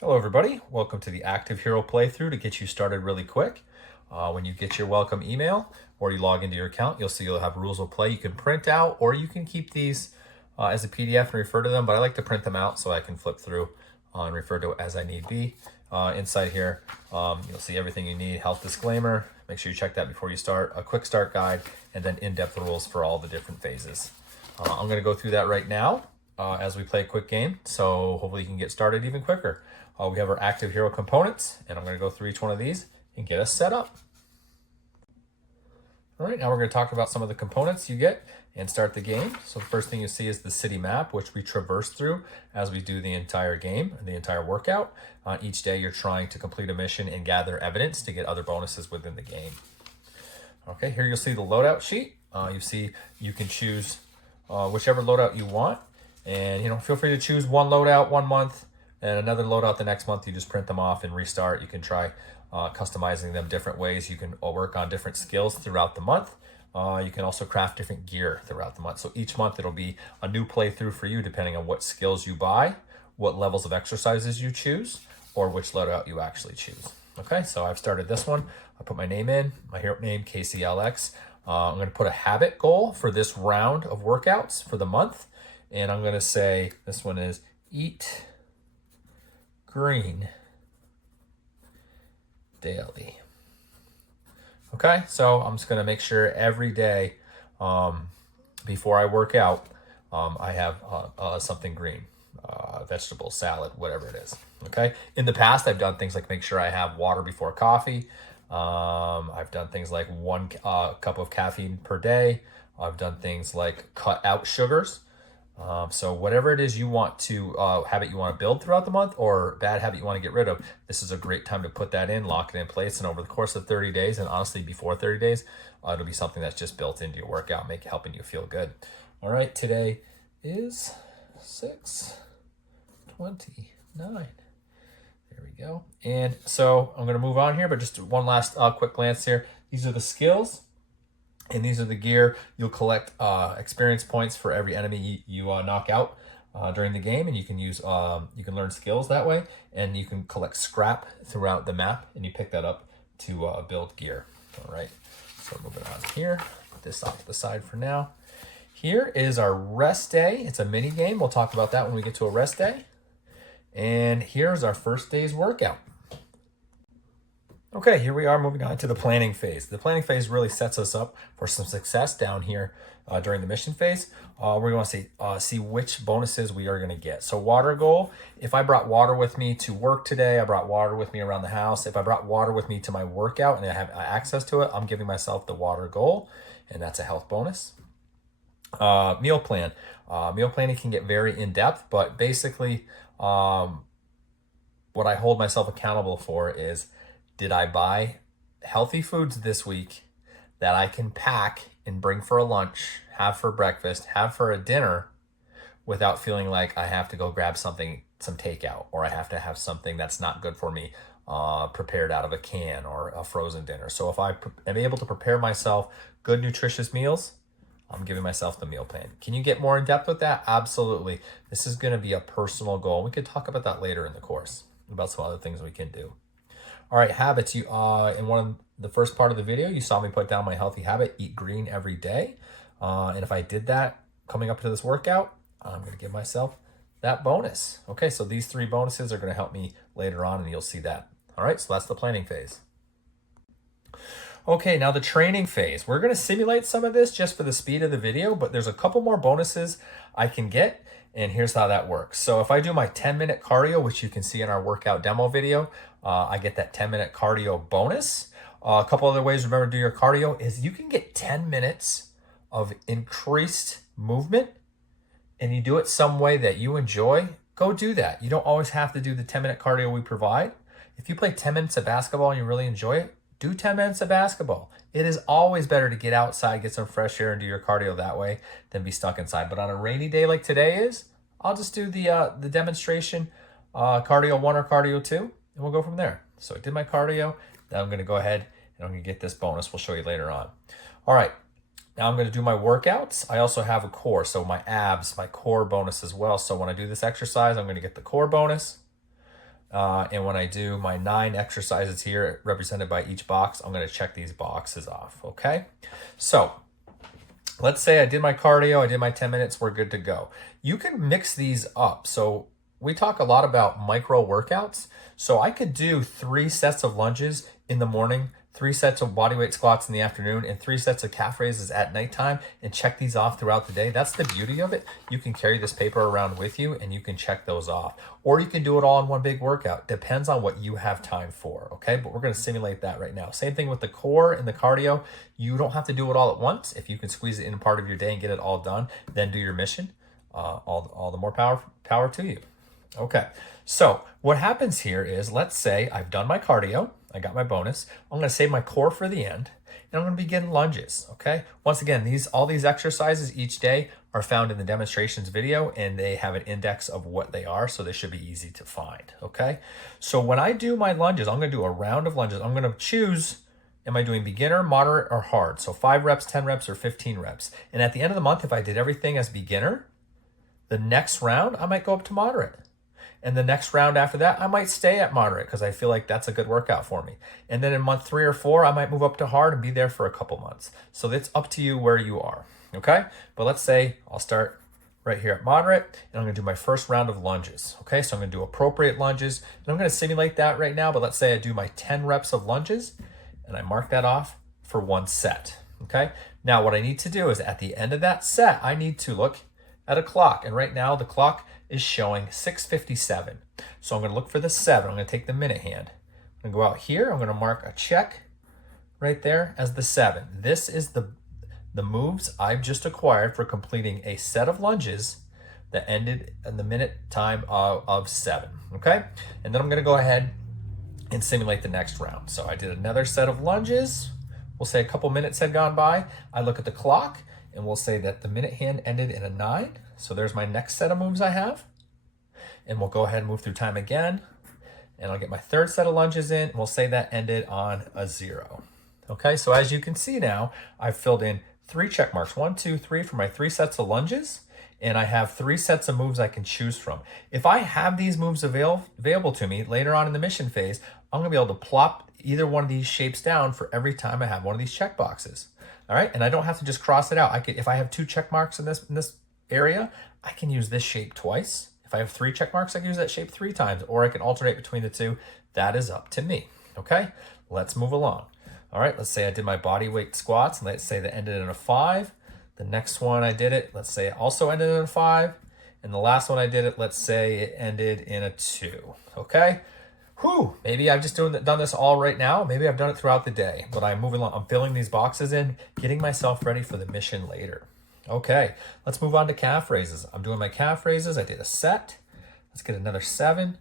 Hello everybody, welcome to the Active Hero playthrough to get you started really quick. When you get your welcome email or you log into your account, you'll see you'll have rules of play you can print out, or you can keep these as a PDF and refer to them, but I like to print them out so I can flip through and refer to it as I need be. Inside here, you'll see everything you need: health disclaimer, make sure you check that before you start, a quick start guide, and then in-depth rules for all the different phases. I'm going to go through that right now as we play a quick game, so hopefully you can get started even quicker. We have our active hero components, and I'm going to go through each one of these and get us set up. All right, now we're going to talk about some of the components you get and start the game. So the first thing you see is the city map, which we traverse through as we do the entire game, the entire workout. Each day you're trying to complete a mission and gather evidence to get other bonuses within the game. Okay, here you'll see the loadout sheet. You see you can choose whichever loadout you want, and feel free to choose one loadout 1 month and another loadout the next month. You just print them off and restart. You can try customizing them different ways. You can work on different skills throughout the month. You can also craft different gear throughout the month. So each month it'll be a new playthrough for you depending on what skills you buy, what levels of exercises you choose, or which loadout you actually choose. Okay, so I've started this one. I put my name in, my hero name, KCLX. I'm going to put a habit goal for this round of workouts for the month. And I'm going to say this one is eat green daily. Okay, so I'm just going to make sure every day before I work out, I have something green, vegetable, salad, whatever it is. Okay, in the past, I've done things like make sure I have water before coffee. I've done things like 1 cup of caffeine per day. I've done things like cut out sugars. So whatever it is you want to, habit you want to build throughout the month or bad habit you want to get rid of, this is a great time to put that in, lock it in place. And over the course of 30 days, and honestly before 30 days, it'll be something that's just built into your workout, helping you feel good. All right, today is 6/29. There we go. And so I'm going to move on here, but just one last quick glance here. These are the skills. And these are the gear. You'll collect experience points for every enemy you knock out during the game, and you can use you can learn skills that way, and you can collect scrap throughout the map, and you pick that up to build gear. All right, so moving on here, put this off to the side for now. Here is our rest day. It's a mini game. We'll talk about that when we get to a rest day. And here's our first day's workout. Okay, here we are moving on to the planning phase. The planning phase really sets us up for some success down here during the mission phase. We're going to see which bonuses we are going to get. So water goal, if I brought water with me to work today, I brought water with me around the house. If I brought water with me to my workout and I have access to it, I'm giving myself the water goal, and that's a health bonus. Meal plan. Meal planning can get very in-depth, but basically what I hold myself accountable for is, did I buy healthy foods this week that I can pack and bring for a lunch, have for breakfast, have for a dinner without feeling like I have to go grab some takeout, or I have to have something that's not good for me prepared out of a can or a frozen dinner. So if I am able to prepare myself good, nutritious meals, I'm giving myself the meal plan. Can you get more in depth with that? Absolutely. This is going to be a personal goal. We could talk about that later in the course, about some other things we can do. All right, habits. You in one of the first part of the video, you saw me put down my healthy habit: eat green every day. And if I did that coming up to this workout, I'm going to give myself that bonus. Okay, so these 3 bonuses are going to help me later on, and you'll see that. All right, so that's the planning phase. Okay, now the training phase. We're going to simulate some of this just for the speed of the video, but there's a couple more bonuses I can get, and here's how that works. So if I do my 10-minute cardio, which you can see in our workout demo video, I get that 10-minute cardio bonus. A couple other ways, remember to do your cardio, is you can get 10 minutes of increased movement, and you do it some way that you enjoy, go do that. You don't always have to do the 10-minute cardio we provide. If you play 10 minutes of basketball and you really enjoy it, do 10 minutes of basketball. It is always better to get outside, get some fresh air, and do your cardio that way than be stuck inside. But on a rainy day like today is, I'll just do the demonstration cardio 1 or cardio 2, and we'll go from there. So I did my cardio. Now I'm going to go ahead and I'm going to get this bonus. We'll show you later on. All right. Now I'm going to do my workouts. I also have a core, so my abs, my core bonus as well. So when I do this exercise, I'm going to get the core bonus. And when I do my 9 exercises here represented by each box, I'm going to check these boxes off. Okay. So let's say I did my cardio, I did my 10 minutes, we're good to go. You can mix these up. So we talk a lot about micro workouts. So I could do 3 sets of lunges in the morning, 3 sets of bodyweight squats in the afternoon, and 3 sets of calf raises at nighttime, and check these off throughout the day. That's the beauty of it. You can carry this paper around with you and you can check those off. Or you can do it all in one big workout. Depends on what you have time for, okay? But we're gonna simulate that right now. Same thing with the core and the cardio. You don't have to do it all at once. If you can squeeze it in part of your day and get it all done, then do your mission. All the more power to you. Okay, so what happens here is, let's say I've done my cardio, I got my bonus, I'm gonna save my core for the end, and I'm gonna begin lunges, okay? Once again, all these exercises each day are found in the demonstrations video, and they have an index of what they are, so they should be easy to find, okay? So when I do my lunges, I'm gonna do a round of lunges. I'm gonna choose, am I doing beginner, moderate, or hard? So 5 reps, 10 reps, or 15 reps. And at the end of the month, if I did everything as beginner, the next round, I might go up to moderate. And the next round after that, I might stay at moderate because I feel like that's a good workout for me. And then in month 3 or 4, I might move up to hard and be there for a couple months. So it's up to you where you are, okay? But let's say I'll start right here at moderate, and I'm gonna do my first round of lunges, okay? So I'm gonna do appropriate lunges, and I'm gonna simulate that right now, but let's say I do my 10 reps of lunges, and I mark that off for 1 set, okay? Now what I need to do is at the end of that set, I need to look at a clock, and right now the clock is showing 6:57. So I'm gonna look for the 7. I'm gonna take the minute hand. I'm gonna go out here, I'm gonna mark a check right there as the 7. This is the moves I've just acquired for completing a set of lunges that ended in the minute time of 7, okay? And then I'm gonna go ahead and simulate the next round. So I did another set of lunges. We'll say a couple minutes had gone by. I look at the clock, and we'll say that the minute hand ended in a 9. So there's my next set of moves I have. And we'll go ahead and move through time again. And I'll get my 3rd set of lunges in, and we'll say that ended on a 0. Okay, so as you can see now, I've filled in 3 check marks, 1, 2, 3 for my 3 sets of lunges, and I have 3 sets of moves I can choose from. If I have these moves available to me later on in the mission phase, I'm gonna be able to plop either one of these shapes down for every time I have one of these check boxes. All right, and I don't have to just cross it out. I could, if I have 2 check marks in this area, I can use this shape twice. If I have 3 check marks, I can use that shape 3 times, or I can alternate between the 2. That is up to me, okay? Let's move along. All right, let's say I did my body weight squats, and let's say that ended in a 5. The next one I did it, let's say it also ended in a 5. And the last one I did it, let's say it ended in a 2, okay? Whew, maybe I've just done this all right now. Maybe I've done it throughout the day, but I'm moving along. I'm filling these boxes in, getting myself ready for the mission later. Okay, let's move on to calf raises. I'm doing my calf raises. I did a set. Let's get another 7.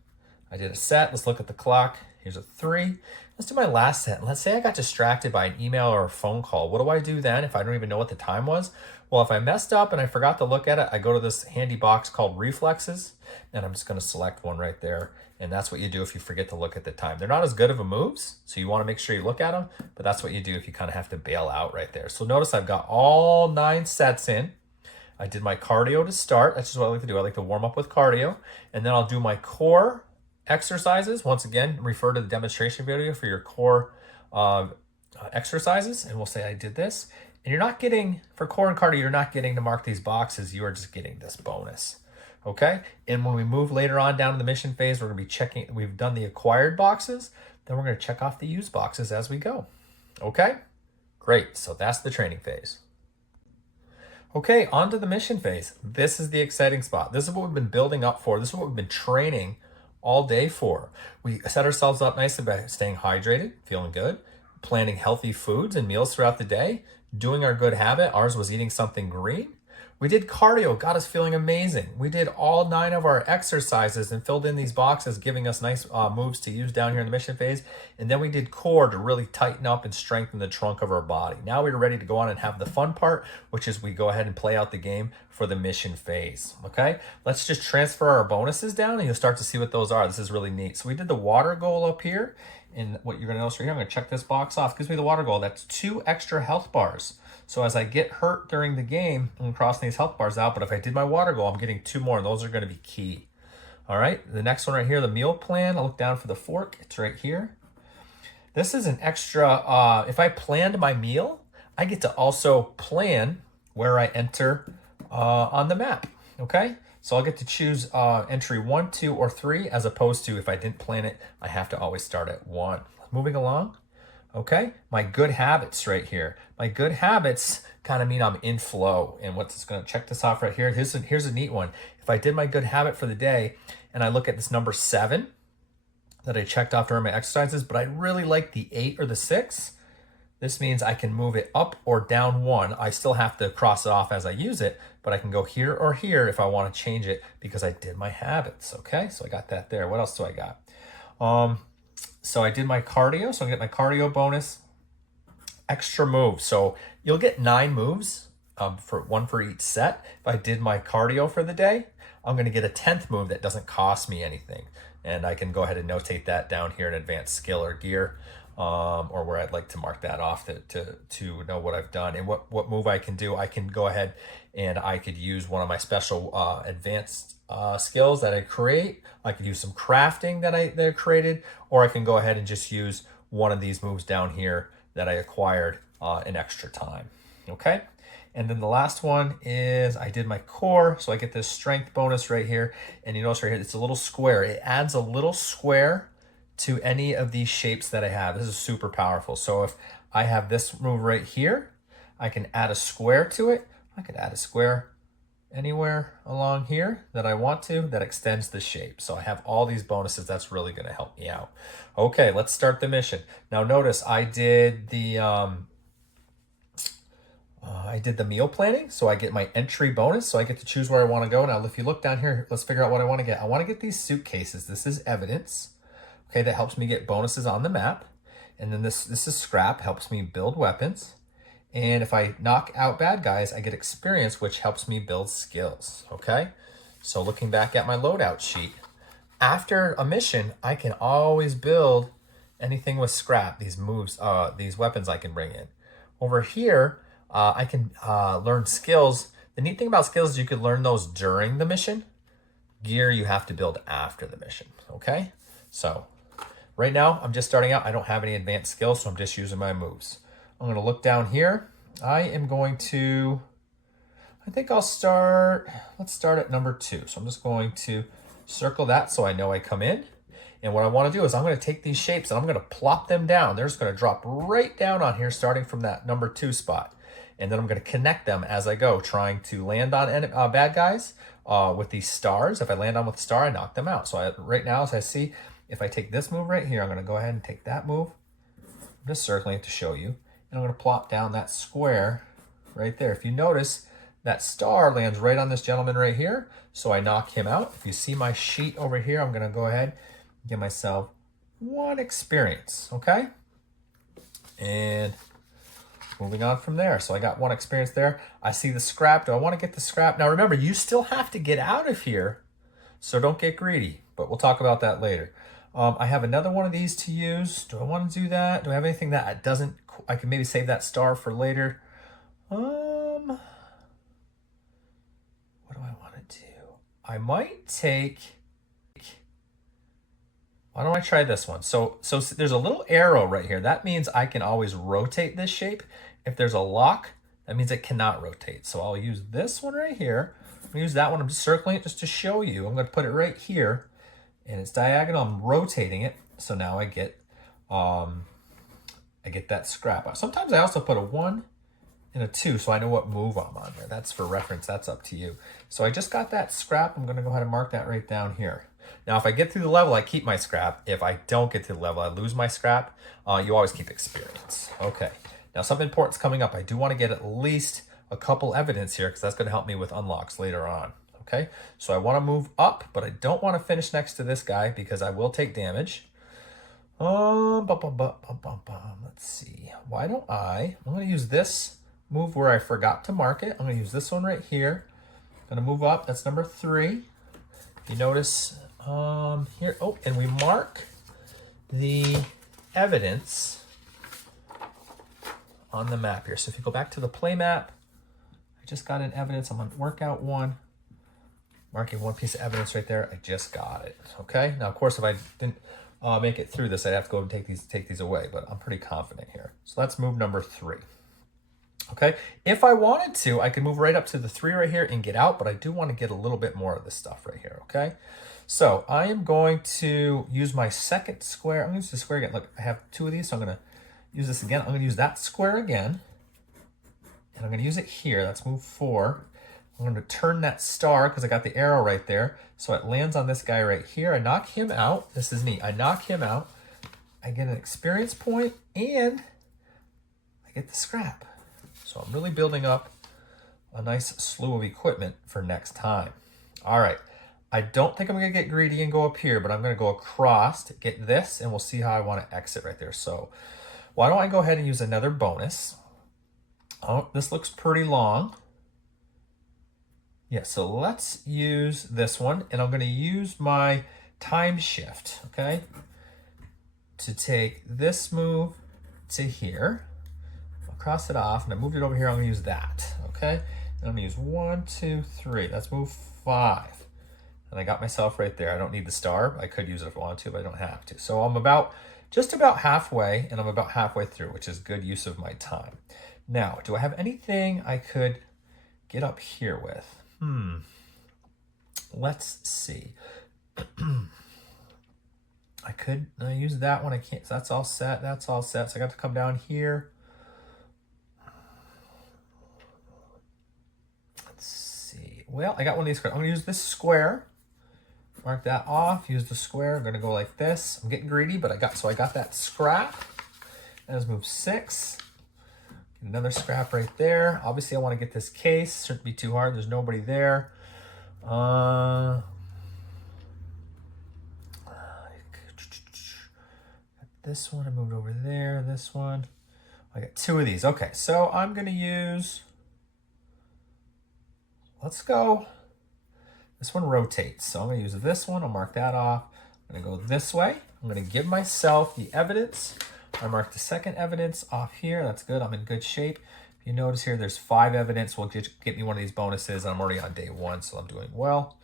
I did a set. Let's look at the clock. Here's a 3. Let's do my last set. Let's say I got distracted by an email or a phone call. What do I do then if I don't even know what the time was? Well, if I messed up and I forgot to look at it, I go to this handy box called reflexes, and I'm just going to select one right there. And that's what you do if you forget to look at the time. They're not as good of a moves, so you want to make sure you look at them, but that's what you do if you kind of have to bail out right there. So notice I've got all 9 sets in. I did my cardio to start. That's just what I like to do. I like to warm up with cardio, and then I'll do my core exercises. Once again, refer to the demonstration video for your core exercises, and we'll say I did this. And you're not getting, for core and cardio, you're not getting to mark these boxes. You are just getting this bonus. Okay, and when we move later on down to the mission phase, we're going to be checking, we've done the acquired boxes, then we're going to check off the used boxes as we go. Okay, great. So that's the training phase. Okay, on to the mission phase. This is the exciting spot. This is what we've been building up for. This is what we've been training all day for. We set ourselves up nicely by staying hydrated, feeling good, planning healthy foods and meals throughout the day, doing our good habit. Ours was eating something green. We did cardio, got us feeling amazing. We did all 9 of our exercises and filled in these boxes, giving us nice moves to use down here in the mission phase. And then we did core to really tighten up and strengthen the trunk of our body. Now we're ready to go on and have the fun part, which is we go ahead and play out the game for the mission phase, okay? Let's just transfer our bonuses down and you'll start to see what those are. This is really neat. So we did the water goal up here. And what you're gonna notice right here, I'm gonna check this box off. Gives me the water goal. That's 2 extra health bars. So as I get hurt during the game, I'm crossing these health bars out, but if I did my water goal, I'm getting 2 more, and those are gonna be key. All right, the next one right here, the meal plan. I'll look down for the fork. It's right here. This is an extra, if I planned my meal, I get to also plan where I enter on the map, okay? So I'll get to choose entry 1, 2, or 3, as opposed to if I didn't plan it, I have to always start at 1. Moving along, okay? My good habits right here. My good habits kind of mean I'm in flow. And what's going to check this off right here? Here's a neat one. If I did my good habit for the day and I look at this number 7 that I checked off during my exercises, but I really like the 8 or the 6, this means I can move it up or down 1. I still have to cross it off as I use it, but I can go here or here if I want to change it because I did my habits, okay? So I got that there. What else do I got? So I did my cardio, so I get my cardio bonus. Extra moves. So you'll get 9 moves, for 1 for each set. If I did my cardio for the day, I'm going to get a 10th move that doesn't cost me anything. And I can go ahead and notate that down here in advanced skill or gear, or where I'd like to mark that off to know what I've done and what move I can do. I can go ahead and I could use one of my special advanced skills that I create. I could use some crafting that I created, or I can go ahead and just use one of these moves down here that I acquired in extra time, okay? And then the last one is I did my core, so I get this strength bonus right here. And you notice right here, it's a little square. It adds a little square to any of these shapes that I have. This is super powerful. So if I have this move right here, I can add a square to it. I could add a square anywhere along here that I want to that extends the shape. So I have all these bonuses. That's really going to help me out. Okay, let's start the mission. Now notice I did the meal planning, so I get my entry bonus, so I get to choose where I want to go. Now, if you look down here, let's figure out what I want to get. I want to get these suitcases. This is evidence, okay, that helps me get bonuses on the map. And then this is scrap, helps me build weapons. And if I knock out bad guys, I get experience, which helps me build skills, okay? So looking back at my loadout sheet, after a mission, I can always build anything with scrap, these moves, these weapons I can bring in. Over here, I can learn skills. The neat thing about skills is you could learn those during the mission. Gear you have to build after the mission, okay? So right now, I'm just starting out. I don't have any advanced skills, so I'm just using my moves. I'm going to look down here. I think I'll start, let's start at number 2. So I'm just going to circle that so I know I come in. And what I want to do is I'm going to take these shapes and I'm going to plop them down. They're just going to drop right down on here, starting from that number 2 spot. And then I'm going to connect them as I go, trying to land on bad guys with these stars. If I land on with a star, I knock them out. So right now, as I see, if I take this move right here, I'm going to go ahead and take that move. I'm just circling it to show you. And I'm going to plop down that square right there. If you notice, that star lands right on this gentleman right here. So I knock him out. If you see my sheet over here, I'm going to go ahead and give myself 1 experience, okay? And moving on from there. So I got 1 experience there. I see the scrap. Do I want to get the scrap? Now remember, you still have to get out of here, so don't get greedy, but we'll talk about that later. I have another one of these to use. Do I want to do that? Do I have anything that doesn't, I can maybe save that star for later. What do I want to do? I might take, why don't I try this one? So there's a little arrow right here. That means I can always rotate this shape. If there's a lock, that means it cannot rotate. So I'll use this one right here. I'm gonna use that one. I'm just circling it just to show you. I'm gonna put it right here and it's diagonal. I'm rotating it. So now I get that scrap. Sometimes I also put a 1 and a 2 so I know what move I'm on there. That's for reference. That's up to you. So I just got that scrap. I'm gonna go ahead and mark that right down here. Now, if I get through the level, I keep my scrap. If I don't get to the level, I lose my scrap. You always keep experience. Okay. Now, something important's coming up. I do want to get at least a couple evidence here because that's going to help me with unlocks later on. Okay. So I want to move up, but I don't want to finish next to this guy because I will take damage. Let's see. Why don't I'm going to use this move where I forgot to mark it. I'm going to use this one right here. I'm going to move up. That's number 3. You notice here, and we mark the evidence on the map here. So if you go back to the play map, I just got an evidence. I'm on workout 1. Marking one piece of evidence right there. I just got it. Okay. Now, of course, if I didn't make it through this, I'd have to go and take these away, but I'm pretty confident here. So that's move number 3. Okay. If I wanted to, I could move right up to the 3 right here and get out, but I do want to get a little bit more of this stuff right here. Okay. So I am going to use my second square. I'm going to use the square again. Look, I have 2 of these, so I'm going to use this again. I'm going to use that square again, and I'm going to use it here. That's move 4. I'm going to turn that star because I got the arrow right there. So it lands on this guy right here. I knock him out. This is neat. I knock him out. I get an experience point and I get the scrap. So I'm really building up a nice slew of equipment for next time. All right. I don't think I'm going to get greedy and go up here, but I'm going to go across to get this, and we'll see how I want to exit right there. So why don't I go ahead and use another bonus? Oh, this looks pretty long. Yeah, so let's use this one, and I'm going to use my time shift, okay, to take this move to here. I'll cross it off, and I moved it over here. I'm going to use that, okay? And I'm going to use 1, 2, 3. That's move 5. And I got myself right there. I don't need the star. I could use it if I wanted to, but I don't have to. So I'm just about halfway, and I'm about halfway through, which is good use of my time. Now, do I have anything I could get up here with? Let's see. I could use that one. I can't. So that's all set. That's all set. So I got to come down here. Let's see. Well, I got one of these squares. I'm going to use this square. Mark that off. Use the square. I'm going to go like this. I'm getting greedy, but I got that scrap. That is move 6. Get another scrap right there. Obviously, I want to get this case. Shouldn't be too hard. There's nobody there. This one, I moved over there. This one, I got 2 of these. Okay, so I'm going to use, let's go. This one rotates. So I'm going to use this one. I'll mark that off. I'm going to go this way. I'm going to give myself the evidence. I marked the second evidence off here. That's good. I'm in good shape. If you notice here, there's 5 evidence. Will get me one of these bonuses. I'm already on day 1, so I'm doing well.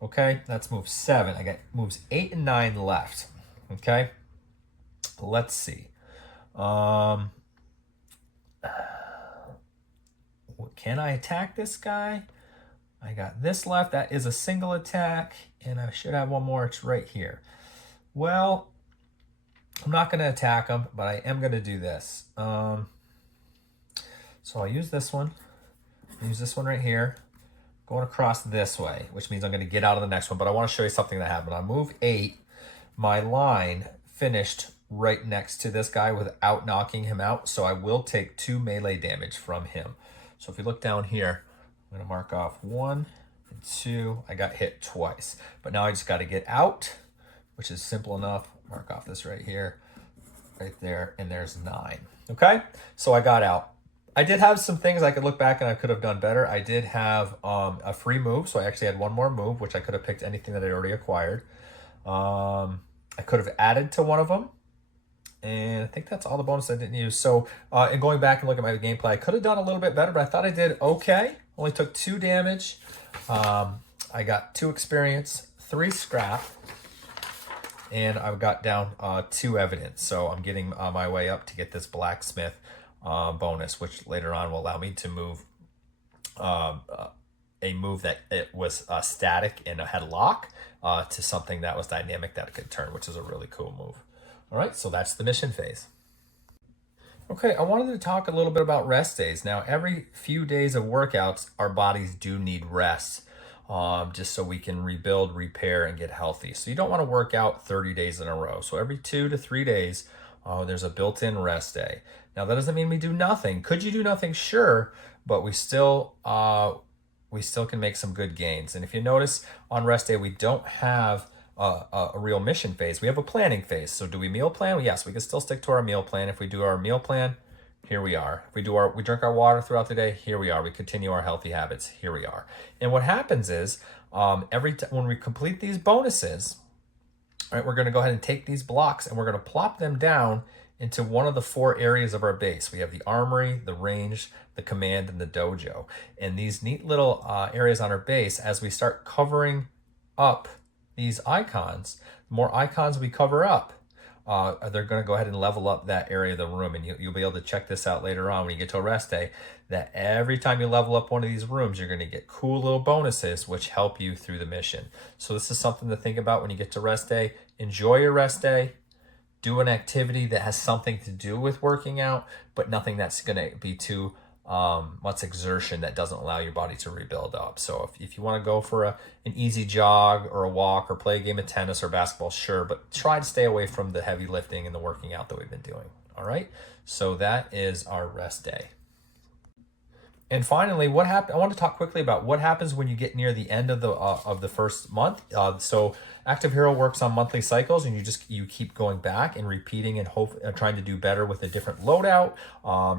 Okay, that's move 7. I got moves 8 and 9 left. Okay, let's see. Can I attack this guy? I got this left. That is a single attack, and I should have one more. It's right here. Well, I'm not going to attack him, but I am going to do this. So I'll use this one. I'll use this one right here. Going across this way, which means I'm going to get out of the next one. But I want to show you something that happened. On move 8, my line finished right next to this guy without knocking him out. So I will take 2 melee damage from him. So if you look down here, I'm going to mark off 1 and 2. I got hit twice. But now I just got to get out, which is simple enough. Mark off this right here, right there, and there's 9. Okay, so I got out. I did have some things I could look back and I could have done better. I did have a free move, so I actually had 1 more move, which I could have picked anything that I already acquired. I could have added to one of them, and I think that's all the bonus I didn't use. So in going back and looking at my gameplay, I could have done a little bit better, but I thought I did okay. Only took 2 damage. I got 2 experience, 3 scrap, and I've got down 2 evidence. So I'm getting my way up to get this blacksmith bonus, which later on will allow me to move a move that it was static and had lock to something that was dynamic that could turn, which is a really cool move. All right, so that's the mission phase. Okay, I wanted to talk a little bit about rest days. Now, every few days of workouts, our bodies do need rest. Just so we can rebuild, repair, and get healthy. So you don't want to work out 30 days in a row. So every 2 to 3 days, there's a built-in rest day. Now that doesn't mean we do nothing. Could you do nothing? Sure, but we still can make some good gains. And if you notice, on rest day, we don't have a real mission phase. We have a planning phase. So do we meal plan? Well, yes, we can still stick to our meal plan. If we do our meal plan, here we are. If we drink our water throughout the day, here we are. We continue our healthy habits, here we are. And what happens is, when we complete these bonuses, all right, we're going to go ahead and take these blocks and we're going to plop them down into one of the 4 areas of our base. We have the armory, the range, the command, and the dojo. And these neat little areas on our base, as we start covering up these icons, the more icons we cover up, they're going to go ahead and level up that area of the room. And you'll be able to check this out later on when you get to a rest day, that every time you level up one of these rooms, you're going to get cool little bonuses which help you through the mission. So this is something to think about when you get to rest day. Enjoy your rest day. Do an activity that has something to do with working out, but nothing that's going to be too much exertion that doesn't allow your body to rebuild up. So if you want to go for an easy jog or a walk or play a game of tennis or basketball, sure, but try to stay away from the heavy lifting and the working out that we've been doing. All right, so that is our rest day. And finally, what happened? I want to talk quickly about what happens when you get near the end of the first month. So Active Hero works on monthly cycles, and you keep going back and repeating and trying to do better with a different loadout.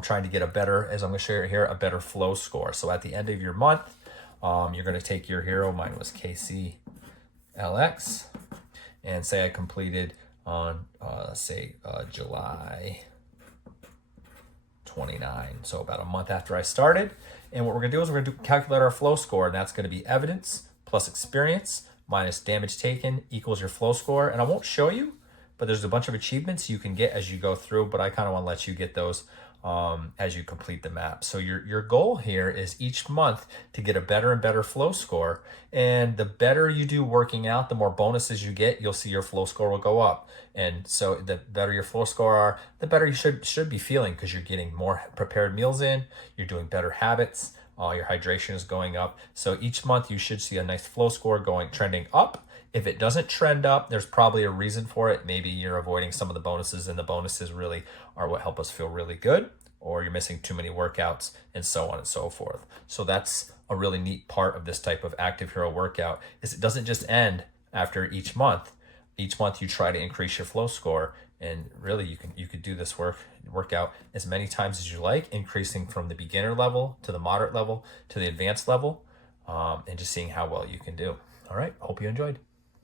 Trying to get a better, as I'm going to share here, a better flow score. So at the end of your month, you're going to take your hero. Mine was KCLX, and say I completed on July 29, so about a month after I started. And what we're gonna do is we're gonna calculate our flow score, and that's gonna be evidence plus experience minus damage taken equals your flow score. And I won't show you, but there's a bunch of achievements you can get as you go through, but I kind of want to let you get those as you complete the map. So your goal here is each month to get a better and better flow score. And the better you do working out, the more bonuses you get, you'll see your flow score will go up. And so the better your flow score are, the better you should be feeling, because you're getting more prepared meals in, you're doing better habits, your hydration is going up. So each month you should see a nice flow score trending up. If it doesn't trend up, there's probably a reason for it. Maybe you're avoiding some of the bonuses, and the bonuses really are what help us feel really good, or you're missing too many workouts, and so on and so forth. So that's a really neat part of this type of Active Hero workout, is it doesn't just end after each month. Each month you try to increase your flow score, and really you could do this workout as many times as you like, increasing from the beginner level to the moderate level to the advanced level, and just seeing how well you can do. All right, hope you enjoyed.